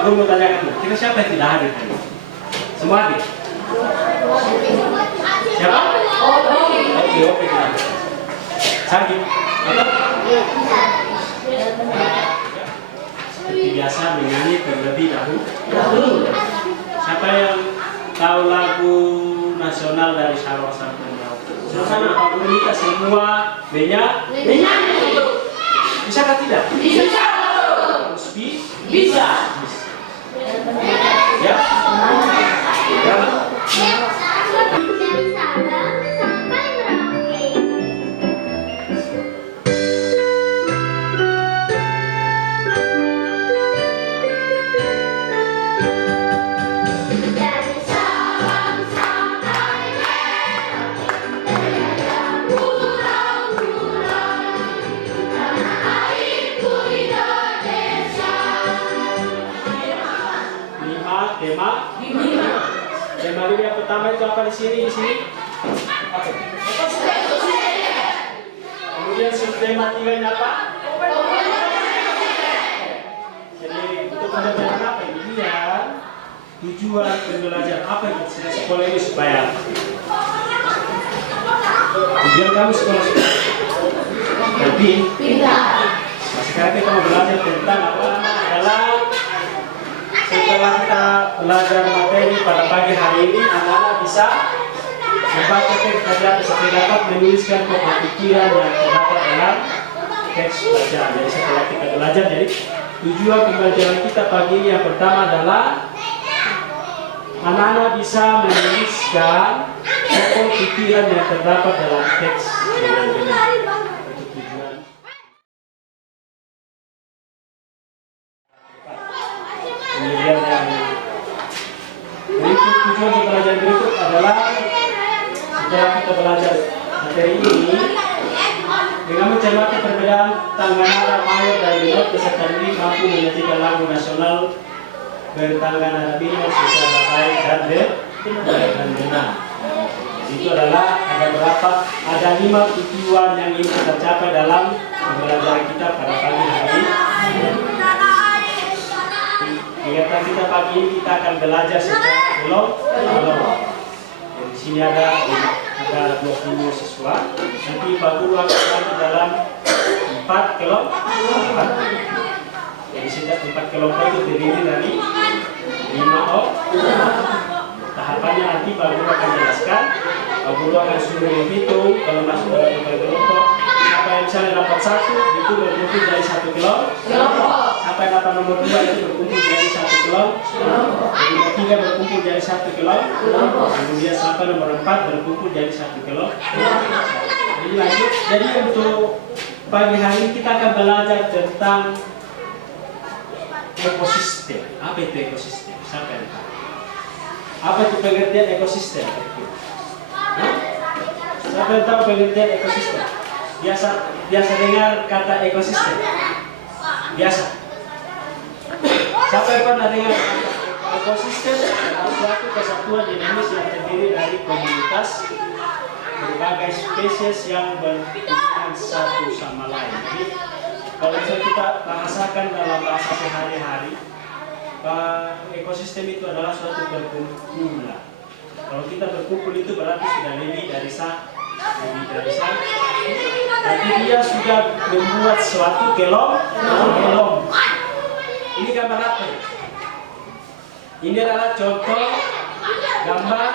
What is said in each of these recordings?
Pak Guru mau tanyakan, kira siapa yang tidak hadir hari ini? Semua hadir? Siapa? Oke, tidak hadir. Sakit? Atau? Seperti biasa menyanyi terlebih dahulu. Siapa yang tahu lagu nasional dari Sarawak sampai Merauke? Suasana Pak Guru minta semua menyanyi. Bisa atau tidak? Bisa. Harus bisa. Ya. Tema yang pertama itu apa di sini? Apa? Kemudian subtema tiganya apa? Jadi untuk pembelajaran apa ini? Tujuan pembelajaran apa itu sekolah ini supaya tujuan kamu sekolah lebih pintar. Sekarang kita mau belajar tentang apa adalah setelah kita belajar materi pada pagi hari ini, anak-anak bisa membaca teks pelajaran supaya dapat menuliskan pokok pikiran yang terdapat dalam teks pelajaran. Jadi setelah kita belajar, jadi tujuan pembelajaran kita pagi ini yang pertama adalah anak-anak bisa menuliskan pokok pikiran yang terdapat dalam teks dengan benar. Itu tujuan. Kemudian yang berikut, tujuan pembelajaran berikut adalah setelah kita belajar materi ini dengan mencermati perbedaan tangga nada mayor dan minor, peserta didik mampu menyajikan lagu nasional bertangga nada minor secara baik dan benar. Itu adalah ada 5 tujuan yang ingin kita capai dalam pembelajaran kita pada pagi hari ini. Kegiatan kita pagi ini kita akan belajar secara kelompok. Di sini ada 20 siswa. Nanti Pak Guru akan bagi dalam 4 kelompok. Jadi setiap 4 kelompok itu terdiri dari 5 orang. Tahapannya nanti Pak Guru akan jelaskan. Pak Guru akan suruh menghitung kalau masuk dalam kelompok. Siapa yang misalnya dapat 1 itu berkumpul jadi 1 kelompok. Siapa yang dapat nomor 2 itu berkumpul jadi 1 kelompok. Nomor 3 berkumpul jadi 1 kelompok. Kemudian sampai nomor 4 berkumpul jadi 1 kelompok. Jadi lanjut. Jadi untuk pagi hari ini kita akan belajar tentang ekosistem. Apa itu ekosistem? Siapa yang tahu? Apa itu pengertian ekosistem? Siapa yang tahu pengertian ekosistem? Biasa dengar kata ekosistem? Biasa. Siapa yang pernah dengar ekosistem? Suatu kesatuan dinamis yang terdiri dari komunitas berbagai spesies yang berhubungan satu sama lain. Jadi, kalau kita bahasakan dalam bahasa sehari-hari, ekosistem itu adalah suatu perkumpulan. Kalau kita berkumpul itu berarti sudah lebih dari satu. Tapi dia sudah membuat suatu kelompok. Ini gambar apa? Ini adalah contoh gambar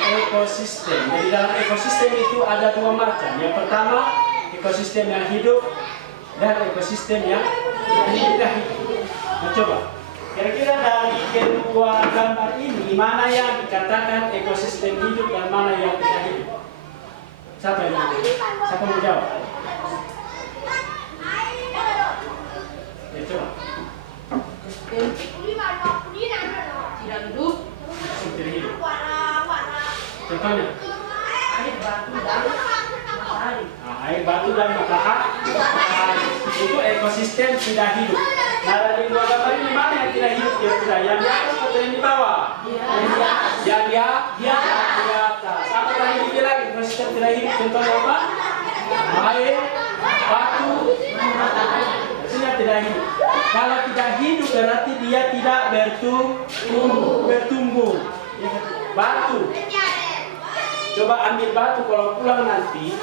ekosistem. Jadi dalam ekosistem itu ada 2 macam. Yang pertama ekosistem yang hidup dan ekosistem yang tidak hidup. Nah, coba. Kira-kira dari kedua gambar ini, mana yang dikatakan ekosistem hidup dan mana yang tidak hidup? Siapa mau jawab? Ya, coba. Tidak hidup. Tidak hidup. Contohnya? Air, batu, dan matahari. Itu ekosistem tidak hidup. Nah, dari 2 gambar ini mana yang tidak hidup kira-kira? Yang di atas atau yang di bawah? Yang di atas. Apa tadi dibilang ekosistem tidak hidup? Contohnya apa? Air, batu, maksudnya tidak hidup. Kalau tidak hidup berarti dia tidak bertumbuh. Batu. Coba ambil batu kalau pulang nanti.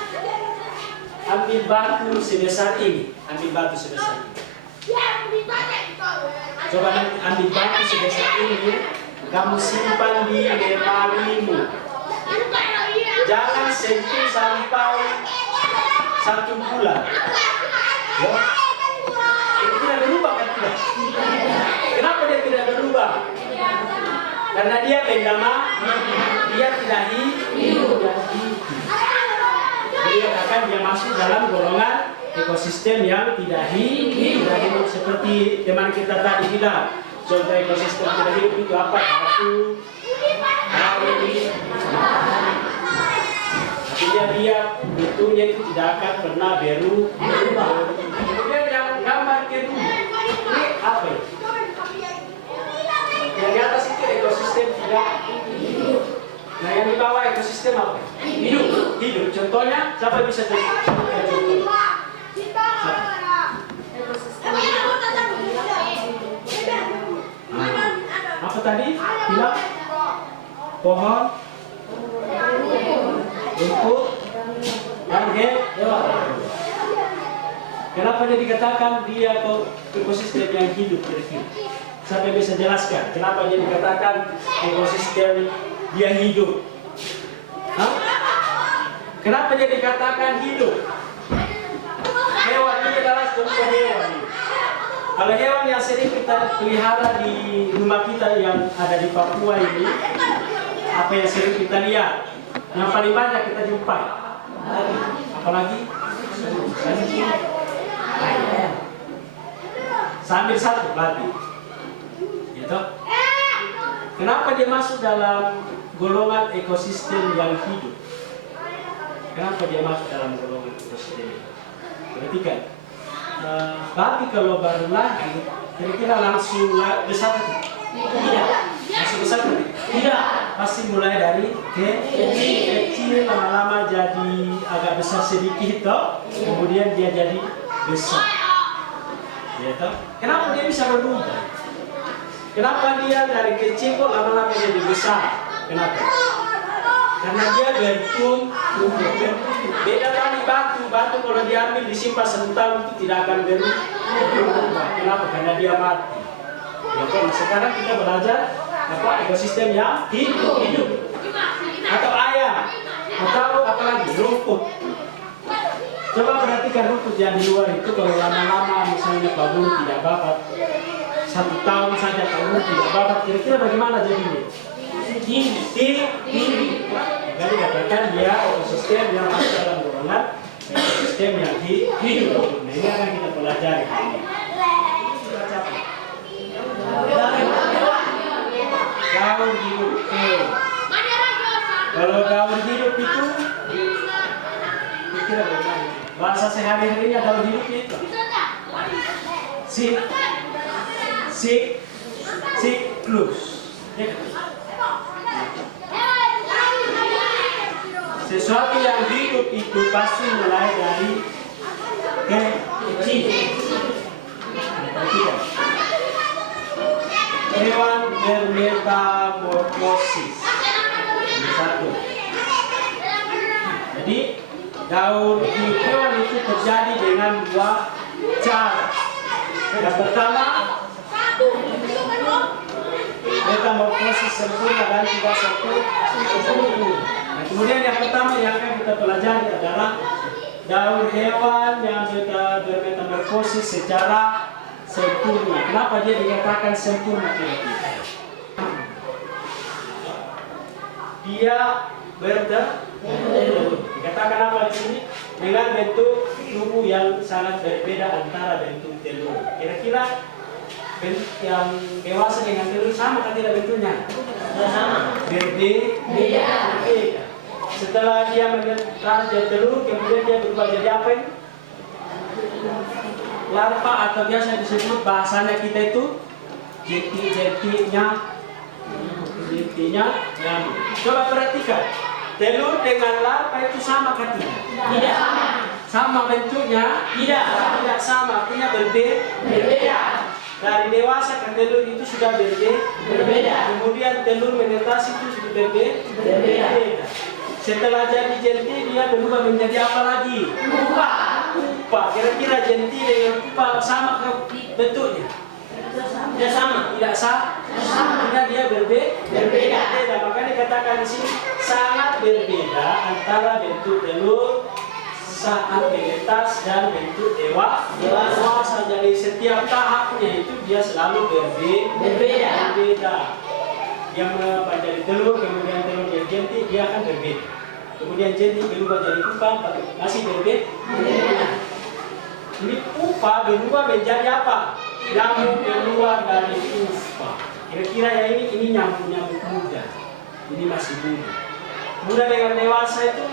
Ambil batu sebesar ini. Ambil batu sebesar ini. Coba nanti ambil batu sebesar ini. Kamu simpan di lemarimu. Jangan sentuh sampai 1 bulan. Ya. Itu tidak berubah kan tidak? Kenapa dia tidak berubah? Karena dia benda mati, dia tidak hidup. Jadi akan dia masuk dalam golongan ekosistem yang tidak hidup, seperti teman kita tadi bilang. Contoh ekosistem tidak hidup itu apa? Batu, air, artinya dia bentuknya itu tidak akan pernah berubah. Kemudian yang gambar kedua, ini apa ya? Yang di atas itu ekosistem tidak hidup. Nah yang di bawah ekosistem apa? Hidup. Contohnya siapa bisa contohnya? Apa tadi? Bilang pohon, rumput, dan hewan. Kenapa dia dikatakan dia ekosistem yang hidup kira-kira? Siapa bisa jelaskan kenapa dia dikatakan ekosistem dia hidup? Hah? Kenapa dia dikatakan hidup? Hewan ini adalah contoh hewan. Kalau hewan yang sering kita pelihara di rumah kita yang ada di Papua ini, apa yang sering kita lihat? Yang paling banyak kita jumpai. Apalagi? Sambil satu babi. Gitu. Kenapa dia masuk dalam golongan ekosistem yang hidup? Kenapa dia masuk dalam golongan ekosistem? Perhatikan. Babi kalau baru lahir, kira-kira langsung besar tidak? Tidak. Langsung besar tidak? Pasti mulai dari kecil, lama-lama jadi agak besar sedikit, toh. Kemudian dia jadi besar. Ya, toh? Kenapa dia bisa berubah? Kenapa dia dari kecil kok lama-lama jadi besar? Kenapa? Karena dia bertumbuh. Beda dari batu kalau diambil disimpan 1 tahun itu tidak akan berubah. Kenapa? Karena dia mati. Ya kan? Sekarang kita belajar apa ekosistem yang hidup. Atau ayam, atau apa lagi? Rumput. Coba perhatikan rumput yang di luar itu kalau lama-lama misalnya Pak Guru tidak bakat 1 tahun saja Pak Guru tidak bakat, kira-kira bagaimana jadinya? Tinggi. Jadi katakan dia ekosistem yang masuk dalam golongan ekosistem yang hidup. Nah ini akan kita pelajari. Gaur hidup. Kalau gaur hidup itu kira bagaimana? Bahasa sehari-harinya gaur hidup itu siklus. Sesuatu yang hidup itu pasti mulai dari kecil. Hewan bermetamorfosis. Satu. Jadi gaur hidup hewan itu terjadi dengan 2 cara. Yang pertama, metamorfosis sempurna dan tidak sempurna. Nah, kemudian yang pertama yang akan kita pelajari adalah daun hewan yang bermetamorfosis secara sempurna. Kenapa dia dikatakan sempurna? Dia dikatakan apa di sini? Dengan bentuk tubuh yang sangat berbeda antara bentuk telur. Kira-kira yang dewasa dengan telur sama kan tidak bentuknya? Sama. Berbeda. Setelah dia menetas jadi telur, kemudian dia berubah jadi apa ini? Larva atau biasa disebut bahasanya kita itu jeti-jetinya nyamuk. Coba perhatikan, telur dengan larva itu sama kan tidak? Tidak. Sama bentuknya? Tidak sama, artinya berbeda. dari dewasa ke telur itu sudah berbeda. Kemudian telur menetas itu sudah berbeda. Setelah jadi janti dia berubah menjadi apa lagi? Pupa. Kira-kira janti dengan pupa sama bentuknya? Tidak sama. Karena dia berbeda. Makanya dikatakan di sini sangat berbeda antara bentuk telur saat menetas dan bentuk dewasa. Jadi setiap tahapnya itu dia selalu berbeda. Yang menjadi telur, kemudian telur yang jantik dia akan berbeda. Kemudian jantik berubah jadi pupa, masih berbeda. Ini pupa berubah menjadi apa? Nyamuk keluar dari pupa. Kira-kira ya ini nyamuk muda. Ini masih muda. Muda dengan dewasa itu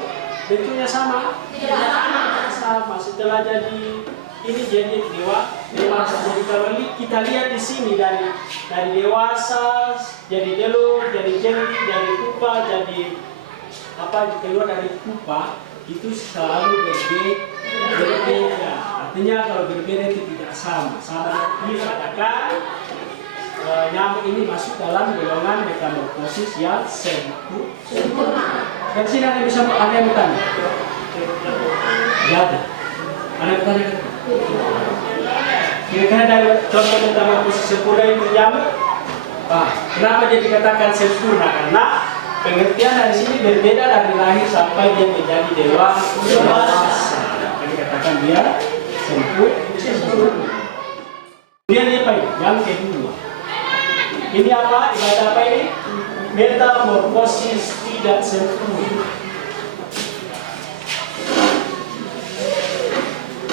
bentuknya sama? Tidak sama. Setelah jadi ini jadi dewasa. Jadi kalau kita lihat di sini dari dewasa jadi telur, jadi jantik, jadi pupa, jadi keluar dari pupa itu selalu berbeda. Artinya kalau berbeda itu tidak sama. Ini katakan nyamuk ini masuk dalam golongan metamorfosis yang sempurna. Dan sini ada yang bertanya? Ya ada. Ada bertanya? Kira-kira dari contoh metamorfosis sempurna itu nyamuk. Kenapa dia dikatakan sempurna? Karena pengertian dari sini berbeda dari lahir sampai dia menjadi dewasa. Dikatakan dia sempurna. Kemudian apa ini? Yang kedua. Ini apa? Ibadah apa ini? Metamorfosis tidak sempurna.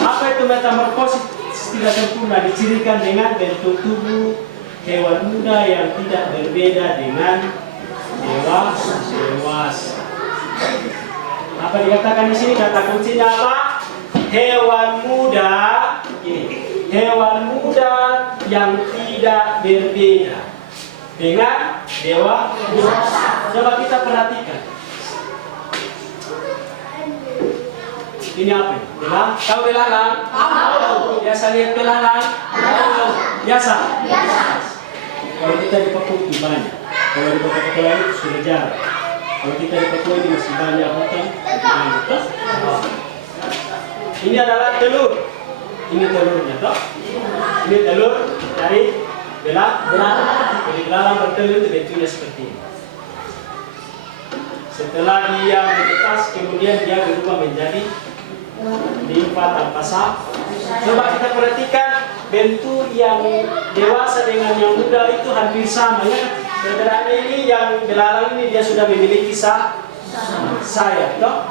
Apa itu metamorfosis tidak sempurna? Dicirikan dengan bentuk tubuh hewan muda yang tidak berbeda dengan dewasa. Apa dikatakan di sini? Kata kuncinya apa? Hewan muda yang tidak berbeda dengan dewasa. Coba kita perhatikan. Ini apa? Tahu belalang? Tahu. Biasa lihat belalang? Tahu. Biasa. Kalau kita di Papua itu banyak. Kalau di Papua lain itu sudah jarang. Kalau kita di Papua ini masih banyak hutan. Ini adalah telur. Ini telurnya, toh? Ini telur dari belalang. Jadi belalang bertelur itu bentuknya seperti ini. Setelah dia menetas, kemudian dia berubah menjadi limfa tanpa sap. Coba kita perhatikan bentuk yang dewasa dengan yang muda itu hampir sama, ya. Sebenarnya ini yang belalang ini dia sudah memiliki sayap, toh?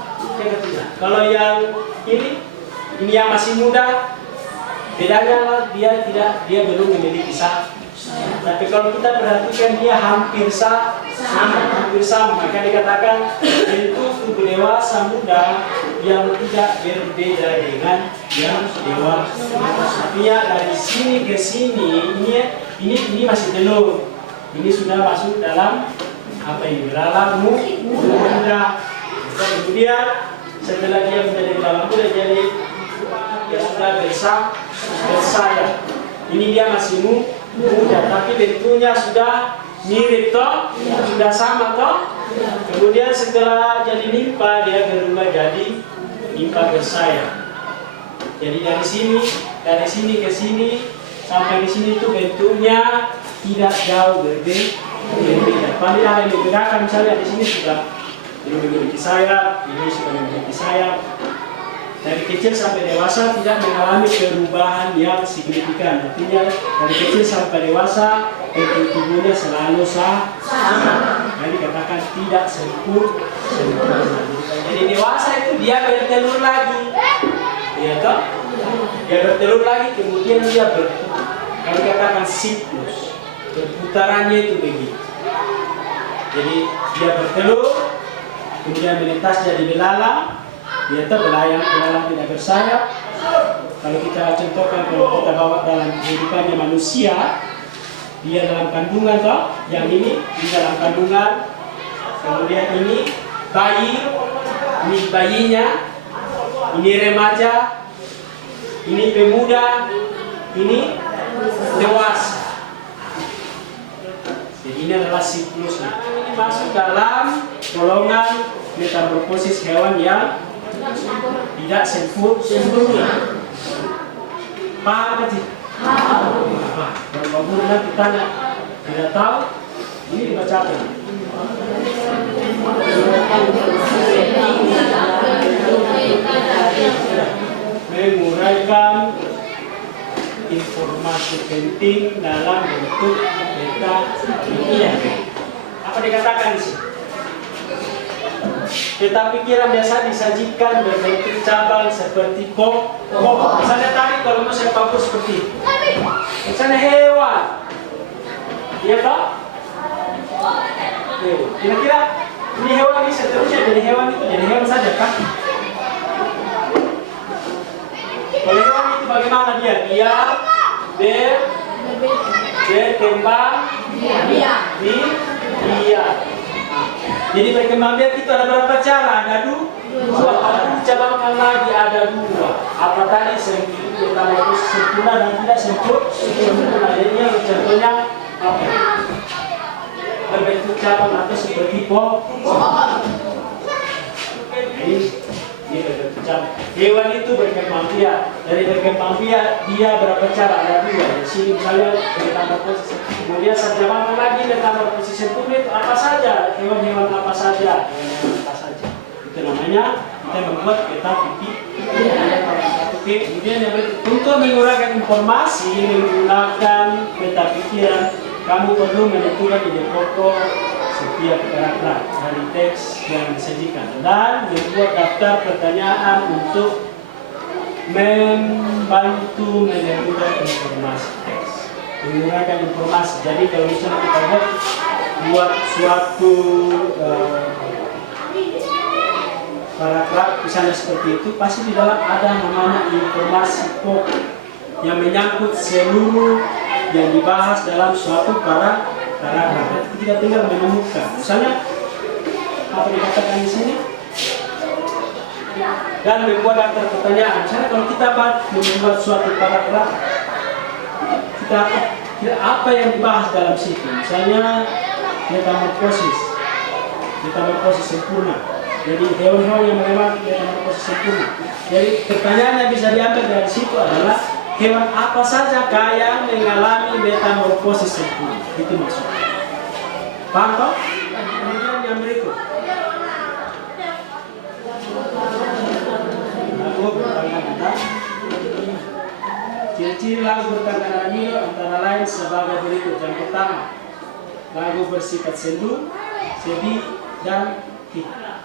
Kalau yang ini yang masih muda, bedanya dia belum memiliki sayap. Tapi kalau kita perhatikan dia hampir sama. Maka dikatakan bentuk tubuh dewasa muda yang tidak berbeda dengan yang dewasa. Artinya dari sini ke sini ini masih telur. Ini sudah masuk dalam belalang muda. Kemudian setelah dia menjadi belalang muda dia sudah bersayap. Ini dia masih muda, tapi bentuknya sudah mirip, toh? Sudah sama, toh? Kemudian setelah jadi limpa dia berubah jadi limpa bersayap. Jadi dari sini ke sini sampai di sini itu bentuknya tidak jauh berbeda. Paling ada yang membedakan, misalnya di sini sudah memiliki sayap, ini sudah memiliki sayap. Dari kecil sampai dewasa tidak mengalami perubahan yang signifikan. Artinya dari kecil sampai dewasa bentuk tubuhnya selalu sama. Jadi katakan tidak sempurna. Jadi dewasa itu dia bertelur lagi. Ya toh? Dia bertelur lagi, kemudian dia berputar. Kalau katakan siklus, berputarannya itu begitu. Jadi dia bertelur, kemudian menetas jadi belalang. Dia belalang tidak bersayap. Kalau kita contohkan, kalau kita bawa dalam kehidupannya manusia, dia dalam kandungan, toh? Yang ini dalam kandungan. Kemudian ini bayinya, ini remaja, ini pemuda, ini dewasa. Ini adalah siklusnya. Ini masuk dalam golongan metamorfosis hewan yang tidak sempurna. Paham kan sih? Kalau kamu bilang kita tidak tahu, ini dibaca apa? Menguraikan informasi penting dalam bentuk meta pikiran. Apa dikatakan sih? Meta pikiran biasa disajikan berbentuk cabang seperti pokok. Misalnya tadi kalau mau saya bagus seperti itu. Misalnya hewan, iya toh? Kira-kira ini hewan ini seterusnya dari hewan itu jadi hewan saja kan? Kalau hewan itu bagaimana dia? Dia berkembang biak. Jadi berkembang biak itu ada berapa cara? Ada dua. Cabangkan lagi ada dua. Apa tadi sempurna dan tidak sempurna. Jadi yang contohnya apa? Berbentuk cabang atau seperti pohon. Ini berbentuk cabang. Hewan itu berkembang biak. Dari berkembang biak dia berapa cara? Ada dua. Di sini misalnya metamorfosis. Kemudian saya jawabkan lagi metamorfosis sempurna itu apa saja? Hewan-hewan apa saja? Itu namanya kita membuat peta pikiran. Oke, kemudian yang untuk menguraikan informasi menggunakan peta pikiran, kamu perlu menentukan ide pokok setiap paragraf dari teks yang disajikan dan membuat daftar pertanyaan untuk membantu menentukan informasi teks, menguraikan informasi. Jadi kalau misalnya kita buat suatu paragraf misalnya seperti itu, pasti di dalam ada namanya informasi pokok yang menyangkut seluruh yang dibahas dalam suatu paragraf. Kita tinggal menemukan, misalnya apa dikatakan di sini, dan membuat daftar pertanyaan. Misalnya kalau kita membuat suatu paragraf, kita apa yang dibahas dalam situ? Misalnya metamorfosis sempurna. Jadi hewan-hewan yang memang metamorfosis sempurna. Jadi pertanyaan yang bisa diambil dari situ adalah hewan apa saja yang mengalami metamorfosis sempurna. Itu maksudnya. Paham toh? Kemudian yang berikut. Lagu bertanda-tanda. Ciri-ciri lagu bertanda-tanda amino antara lain sebagai berikut. Yang pertama, lagu bersifat sendu, sedih, dan hikmah.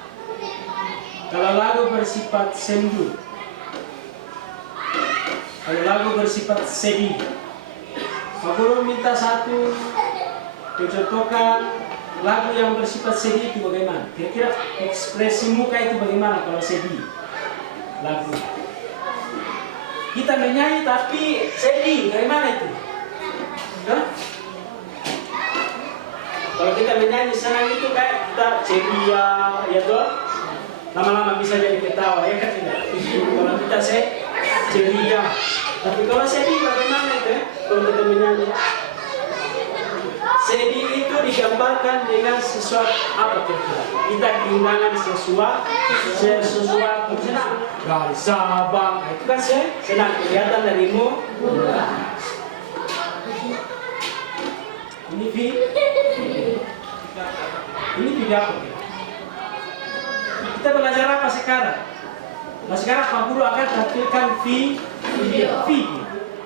Kalau lagu bersifat sendu, kalau lagu bersifat sedih, Pak Guru minta satu contohkan lagu yang bersifat sedih itu bagaimana? Kira-kira ekspresi muka itu bagaimana kalau sedih? Lagu kita menyanyi tapi sedih, bagaimana itu? Hah? Kalau kita menyanyi senang itu kayak kita ceria, ya toh? Lama-lama bisa jadi ketawa, ya kan tidak? Kalau kita ceria, tapi kalau sedih bagaimana itu? Kalau kita menyanyi sedih itu digambarkan dengan sesuatu apa kira-kira? Kita kehilangan sesuatu senang. Dari Sabang, itu kan senang kelihatan darimu. Ini video apa? Kita belajar apa sekarang? Nah sekarang Pak Guru akan tampilkan video.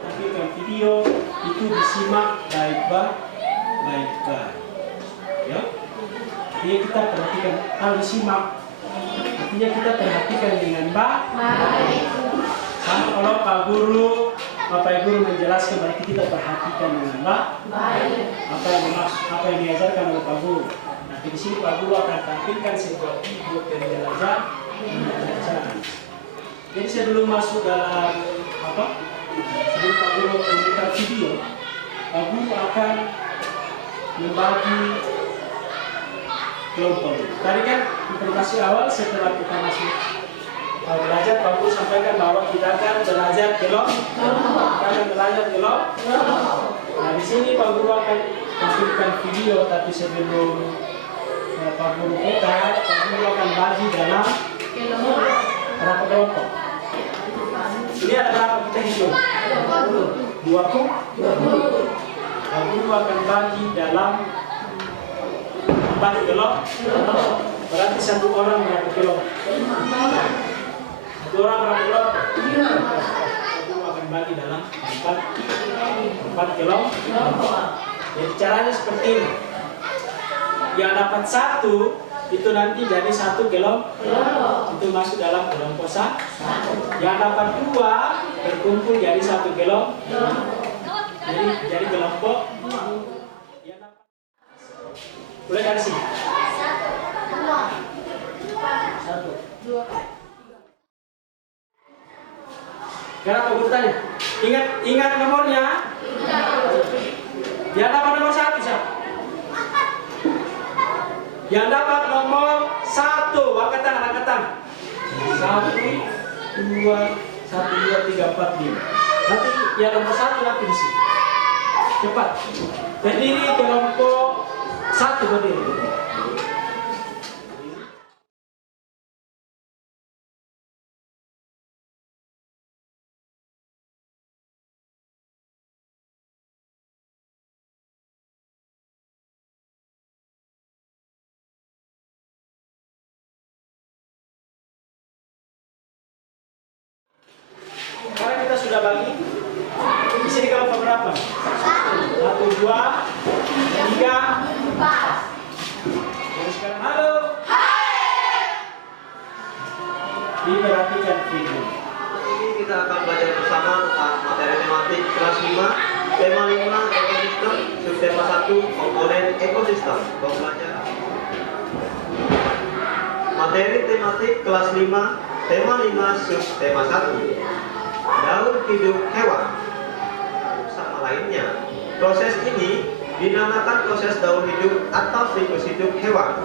Tampilkan video itu disimak baik-baik. Ya, jadi kita perhatikan. Kalau disimak, artinya kita perhatikan dengan baik. Sama kalau Pak Guru, Bapak Guru menjelaskan, berarti kita perhatikan dengan baik. Apa yang diajarkan oleh Pak Guru. Nanti di sini Pak Guru akan tampilkan sebuah video pembelajaran. Jadi sebelum masuk dalam sebelum Pak Guru membuka video, Pak Guru akan membagi kelompok. Tadi kan informasi awal setelah kita masuk belajar, Pak Guru sampaikan bahwa kita akan belajar kelompok. Nah, Nah, di sini Pak Guru akan tampilkan video, tapi sebelum Pak Guru putar, Pak Guru akan bagi dalam berapa kelompok? Ini ada berapa kita hitung? 20. Pak Guru akan bagi dalam 4 kelompok. Berarti satu orang berapa kelompok? Satu orang berapa kelompok? Aku akan bagi dalam 4 kelompok. Jadi caranya seperti ini. Yang dapat 1 itu nanti jadi 1 kelompok. Itu masuk dalam kelompok 1. Yang dapat 2 berkumpul jadi 1 kelompok. Jadi kelompok. Mulai dari sini. 1, 2. Kenapa Guru tanya? Ingat nomornya? Yang dapat nomor 1 siapa? Yang dapat nomor 1, angkat tangan, angkat tangan. 1, 2, 3, 4, 5. Nanti yang nomor 1 nanti di sini. Cepat. Berdiri kelompok 1 berdiri. Sekarang kita sudah bagi. Di sini kelompok berapa? 1, 2, 3, 4. Jadi sekarang halo. Diperhatikan video. Ini kita akan belajar bersama tentang materi tematik kelas 5, tema 5 ekosistem, subtema 1 komponen ekosistem. Belajar. Materi tematik kelas 5, tema 5 subtema 1. Daur hidup hewan sama lainnya. Proses ini dinamakan proses daur hidup atau siklus hidup hewan.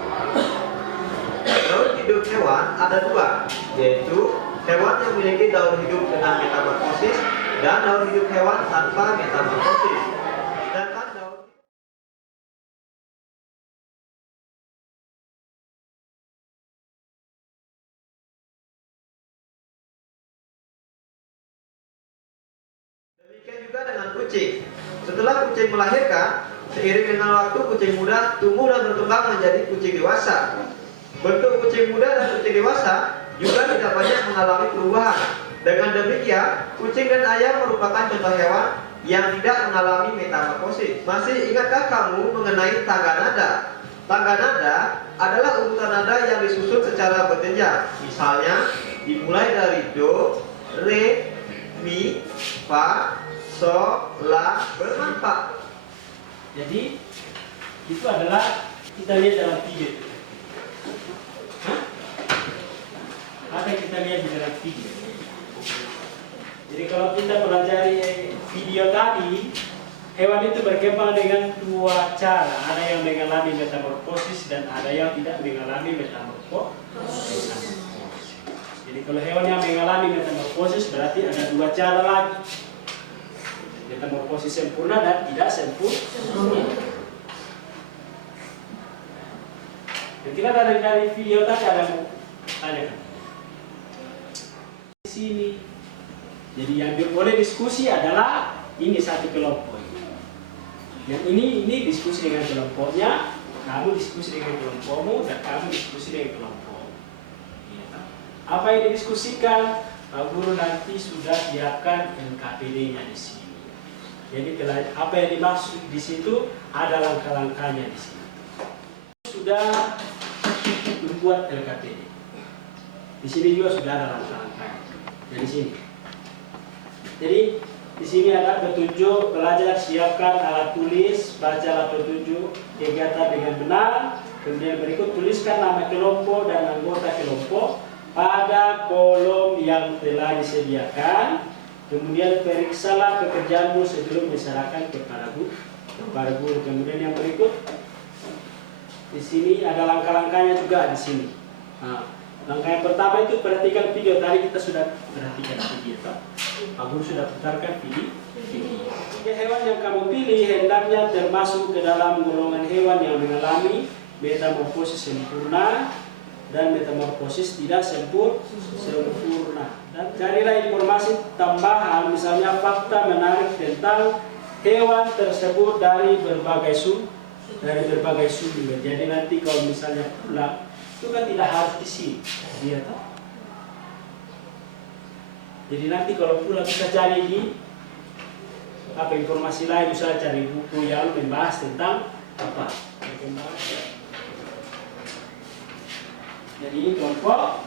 Daur hidup hewan ada 2, yaitu hewan yang memiliki daur hidup dengan metamorfosis dan daur hidup hewan tanpa metamorfosis. Sedangkan daur demikian juga dengan kucing. Setelah kucing melahirkan, seiring dengan waktu kucing muda tumbuh dan berkembang menjadi kucing dewasa. Bentuk kucing muda dan kucing dewasa juga tidak banyak mengalami perubahan. Dengan demikian, kucing dan ayam merupakan contoh hewan yang tidak mengalami metamorfosis. Masih ingatkah kamu mengenai tangga nada? Tangga nada adalah urutan nada yang disusun secara berjenjang. Misalnya, dimulai dari do, re, mi, fa, so, la, bermanfaat. Jadi itu adalah kita lihat dalam video. Apa yang kita lihat di dalam video? Jadi kalau kita pelajari video tadi, hewan itu berkembang dengan 2 cara. Ada yang mengalami metamorfosis dan ada yang tidak mengalami metamorfosis. Jadi kalau hewan yang mengalami metamorfosis berarti ada 2 cara lagi. Metamorfosis sempurna dan tidak sempurna. Ketika dari video tadi ada yang mau tanyakan di sini. Jadi yang boleh diskusi adalah ini 1 kelompok. Yang ini diskusi dengan kelompoknya, kamu diskusi dengan kelompokmu, dan kamu diskusi dengan kelompok. Apa yang didiskusikan, Pak Guru nanti sudah siapkan NKPD-nya di sini. Jadi apa yang dimaksud di situ ada langkah-langkahnya di sini. Sudah membuat LKPD. Di sini juga sudah ada langkah-langkahnya. Dari sini. Jadi di sini ada petunjuk belajar, siapkan alat tulis, baca alat petunjuk, kegiatan dengan benar. Kemudian berikut tuliskan nama kelompok dan anggota kelompok pada kolom yang telah disediakan. Kemudian periksalah pekerjaanmu sebelum diserahkan kepada guru. Kemudian yang berikut di sini ada langkah-langkahnya juga di sini. Nah, Langkah yang pertama itu perhatikan video. Tadi kita sudah perhatikan video. Pak Guru sudah putarkan video. Hewan yang kamu pilih hendaknya termasuk ke dalam golongan hewan yang mengalami metamorfosis sempurna dan metamorfosis tidak sempurna. Dan carilah informasi tambahan, misalnya fakta menarik tentang hewan tersebut dari berbagai sumber. Jadi nanti kalau misalnya pulang itu kan tidak harus di sini, dia tahu. Jadi nanti kalau pulang kita cari di apa informasi lain, misalnya cari buku yang membahas tentang apa. Jadi ini kelompok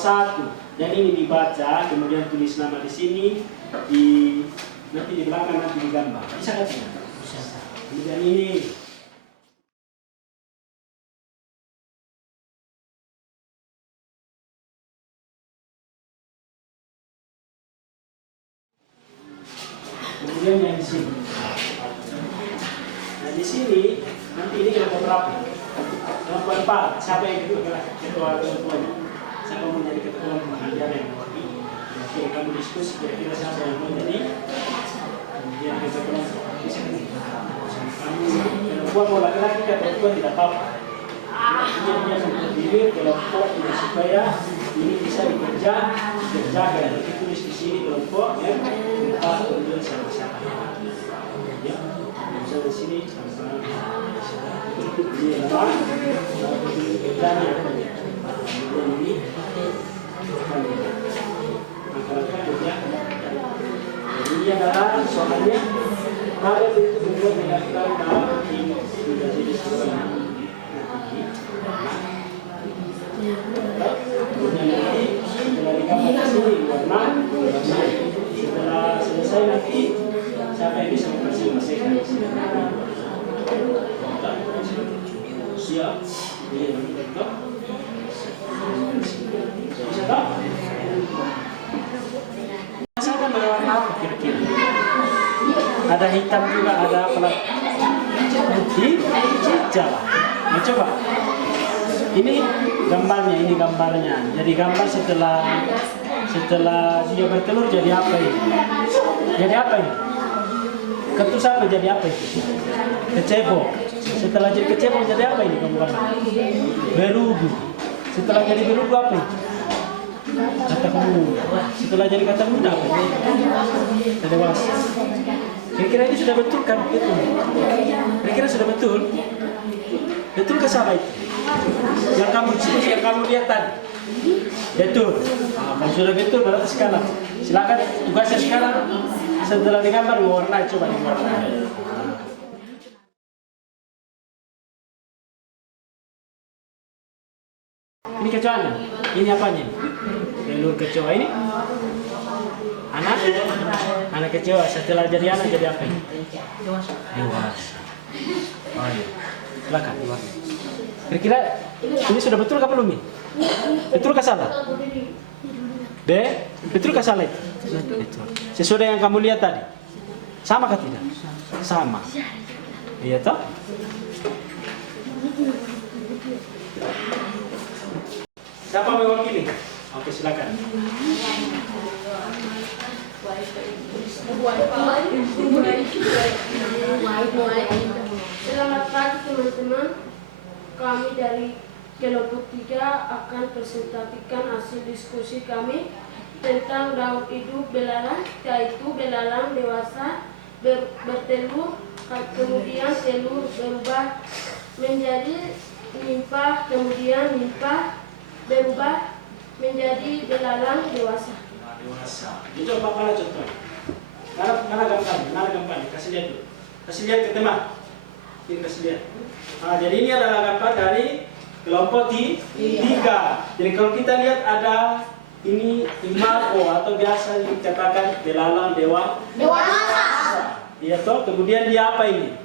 satu. Jadi ini dibaca, kemudian tulis nama di sini, nanti di belakang nanti digambar. Bisa kan tidak? Bisa. Kemudian ini. Kemudian yang di sini. Nah di sini nanti ini kelompok berapa? Kelompok 4. Siapa yang kedua? Ketua kelompoknya. Siapa mau jadi ketua kelompok? Nanti ada yang mewakili. Oke, kamu diskusi kira-kira siapa yang mau jadi ketua kelompok. Kamu perempuan mau laki-laki kan perempuan tidak apa-apa. Dia berdiri kelompoknya supaya ini bisa dikerjakan. Jadi tulis di sini kelompok ya. Kita kemudian sama-sama. Ya, bisa di sini sama-sama. Ini adalah kerjanya. Kemudian ini masyarakat kerja. Jadi ini adalah soalnya kalau itu membuat dilakukan dalam tim sudah jadi sesuatu. Kemudian nanti setelah digambar di sini warna. Setelah selesai nanti siapa yang bisa mempersiapkan siap ini untuk bisa tak? Masakan berwarna apa kira-kira? Ada hitam juga, ada pelat putih, hijau. Nah, coba. Ini gambarnya. Jadi gambar setelah dia bertelur jadi apa ini? Jadi apa ini? Ketus apa jadi apa itu? Kecebong. Setelah jadi kecebong jadi apa ini kamu gambar? Berubu. Setelah jadi berubu apa ini? Katak muda. Setelah jadi katak muda apa ini? Dewasa. Kira-kira ini sudah betul kan? Betul. Kira-kira sudah betul? Betul ke sama itu? Yang kamu lihat tadi? Betul. Nah, kalau sudah betul berarti sekarang silakan tugasnya sekarang setelah digambar warna coba diwarnai. Ini kecoanya. Ini apanya? Telur kecoa ini? Anak kecoa setelah jadi anak jadi apa ini? Dewasa. Oh iya. Silakan diwarnai. Kira-kira ini sudah betul kah belum ini? Betul kah salah? Betul kah salah itu? Betul. Sesuai yang kamu lihat tadi? Sama kah tidak? Sama. Iya toh? Siapa mewakili? Oke, silakan. Selamat pagi teman-teman. Kami dari kelompok 3 akan presentasikan hasil diskusi kami tentang daur hidup belalang, yaitu belalang dewasa bertelur, kemudian telur berubah menjadi nimpa, kemudian nimpa berubah menjadi belalang dewasa. Itu apa contoh? Mana gambar? Kasih lihat dulu. Kasih lihat ke teman. Ini kasih lihat. Nah, jadi ini adalah gambar dari kelompok 3. Jadi kalau kita lihat ada ini imako atau biasa dikatakan belalang dewasa. Iya toh. Kemudian dia apa ini?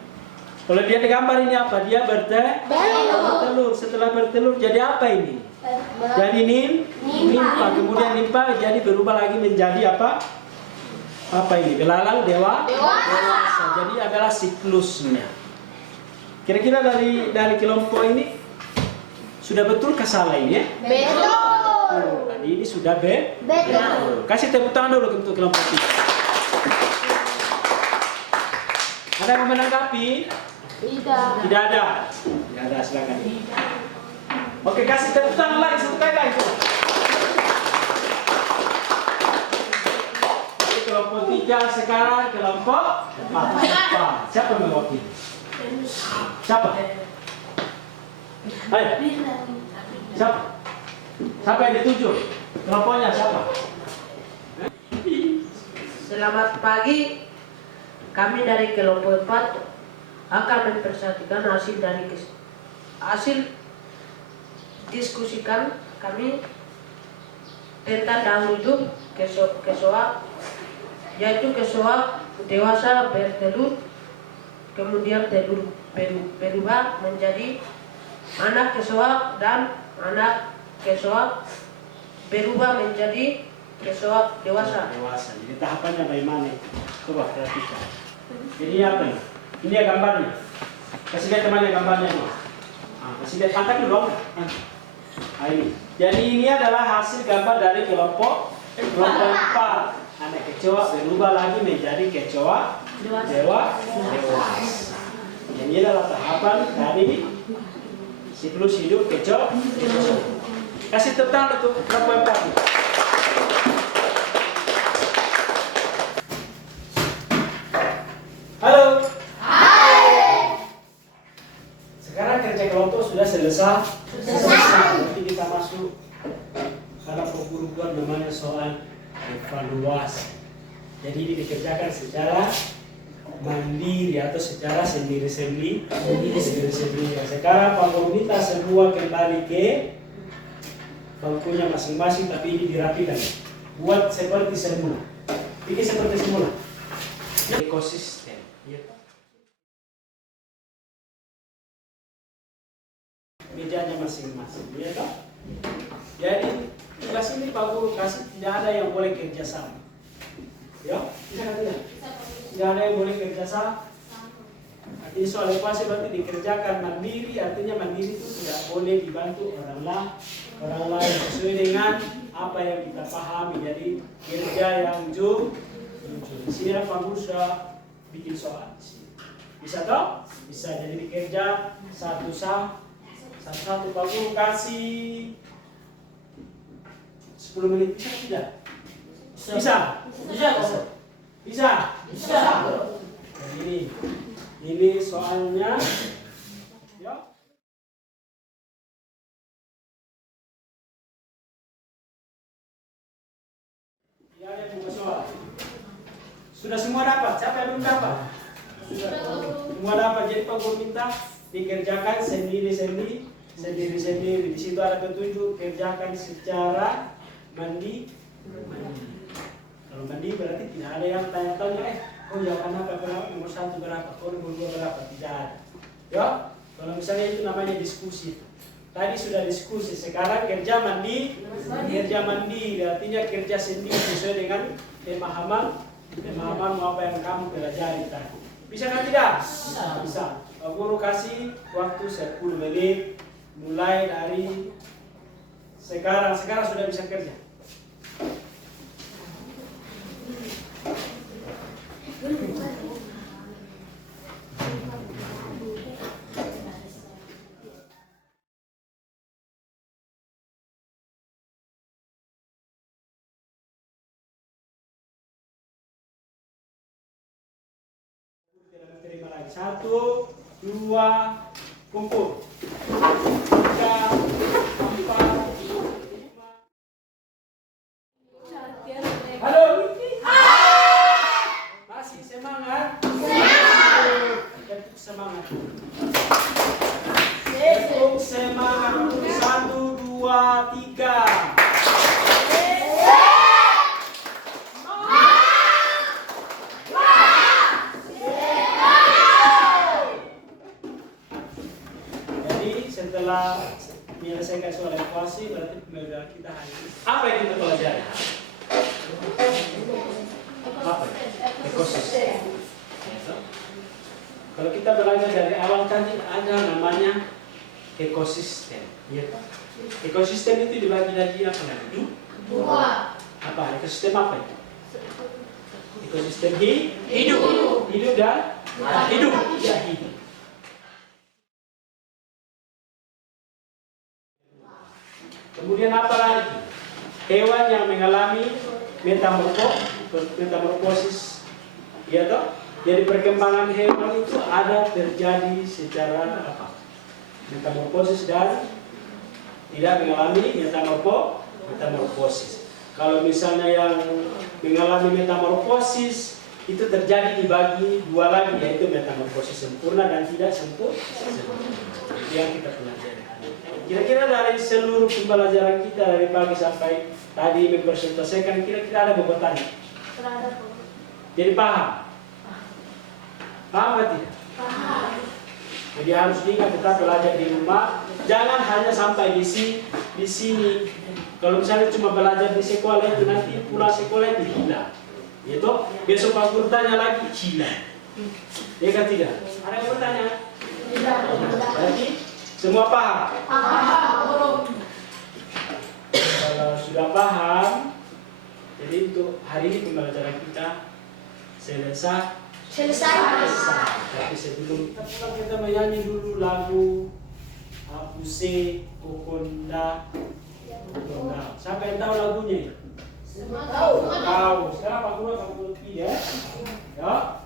Kalau dia digambar ini apa? Dia bertelur. Setelah bertelur jadi apa ini? Jadi nimpa. Kemudian nimpa jadi berubah lagi menjadi apa? Apa ini? Belalang dewasa. Jadi adalah siklusnya. Kira-kira dari kelompok ini Sudah betul ke salah ini ya? Betul. Tadi ini sudah Betul. Kasih tepuk tangan dulu untuk kelompok 3. Ada yang menanggapi? Tidak. Tidak ada. Tidak ada, silakan. Oke, kasih tepuk tangan lagi satu kali lagi. Jadi kelompok 3 sekarang kelompok 4. Siapa yang mewakili? Siapa? Ayo. Siapa? Siapa yang dituju? Kelompoknya siapa? Selamat pagi. Kami dari kelompok 4 akan memperhatikan hasil diskusikan kami tentang daur hidup kecoa, yaitu kecoa dewasa bertelur, kemudian telur berubah menjadi anak kecoa, dan anak kecoa berubah menjadi kecoa dewasa. Jadi tahapannya bagaimana? Coba perhatikan. Ini apa ini? Ini ya gambarnya. Kasih lihat temannya gambarnya ini. Kasih lihat, angkat dulu. Ini. Jadi ini adalah hasil gambar dari kelompok 4. Anak kecoa berubah lagi menjadi kecoa dewasa. Ini adalah tahapan dari siklus hidup kecoa. Kasih tepuk tangan untuk kelompok 4. Halo. Hai. Sekarang kerja kelompok sudah selesai. Nanti kita masuk dalam pemburuan namanya soal evaluasi. Jadi ini dikerjakan secara mandiri atau secara sendiri-sendiri. Sekarang Pak Komunitas semua kembali ke bangkunya masing-masing, tapi ini dirapikan. Buat seperti semula. Bikin seperti semula. Ekosistem. Mejanya masing-masing, ya kan? Jadi tugas ini Pak Guru kasih tidak ada yang boleh kerjasama, ya? Tidak ada yang boleh kerjasama. Artinya soal ekuasi berarti dikerjakan mandiri, artinya mandiri itu tidak boleh dibantu orang lain sesuai dengan apa yang kita pahami. Jadi kerja yang jujur. Di sini Pak Guru sudah bikin soal di sini. Bisa toh? Bisa. Jadi dikerja satu-satu Pak Guru kasih 10 menit. Bisa tidak? Bisa. Jadi ini soalnya, ya. Ya, ada yang buka soal. Sudah semua dapat? Siapa yang belum dapat? Sudah. Semua dapat. Jadi Pak Guru minta dikerjakan sendiri-sendiri. Di situ ada petunjuk, kerjakan secara mandiri. Kalau mandiri berarti tidak ada yang tanya-tanya, jawaban apa berapa, nomor 1 berapa, nomor 2 berapa, tidak ada. Ya, kalau misalnya itu namanya diskusi. Tadi sudah diskusi, sekarang kerja mandiri, artinya kerja sendiri sesuai dengan pemahaman apa yang kamu pelajari tadi. Bisa kan tidak? Bisa. Pak Guru kasih waktu 10 menit. Mulai dari sekarang sudah bisa kerja. Tidak terima lagi. 1, 2, kumpul. 3, 4, 5. Halo. Masih semangat? Tetap semangat. Tetap semangat. 1, 2, 3. Setelah menyelesaikan soal ekuasi, berarti pembelajaran kita hari ini apa yang kita pelajari? Apa? Ekosistem. Kalau kita belajar dari awal kan ada namanya ekosistem. Ya. Ekosistem itu dibagi lagi apa lagi? Dua. Apa? Ekosistem apa itu? Ekosistem hidup. Hidup dan hidup. Ya, hidup. Kemudian apa lagi? Hewan yang mengalami metamorfosis. Ya toh? Jadi perkembangan hewan itu ada terjadi secara apa? Metamorfosis dan tidak mengalami metamorfosis. Kalau misalnya yang mengalami metamorfosis itu terjadi dibagi dua lagi, yaitu metamorfosis sempurna dan tidak sempurna. Itu yang kita pelajari. Kira-kira dari seluruh pembelajaran kita dari pagi sampai tadi mempresentasikan, kira-kira ada beberapa tanya? Jadi paham? Paham atau tidak? Paham. Jadi harus diingat, tetap belajar di rumah. Jangan hanya sampai di sini. Kalau misalnya cuma belajar di sekolah itu, nanti pulang sekolah itu hilang. Itu besok Pak Guru tanya lagi hilang. Ya kan tidak? Ada yang bertanya? Berarti semua paham? Paham. Kalau sudah paham, jadi untuk hari ini pembelajaran kita selesai. Tapi sebelum kita menyanyi dulu lagu Apuse Kokonda. Siapa yang tahu lagunya? Tahu. Sekarang Pak Guru akan pilih ya. Ya.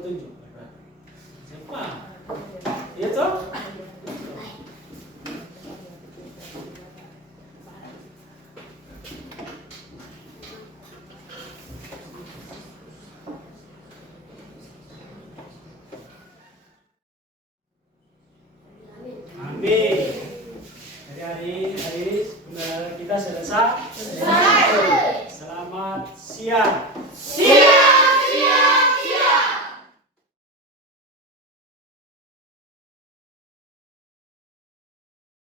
Tunjuk. Siapa? Ya toh? Amin. Hari ini kita selesai. Selamat siang.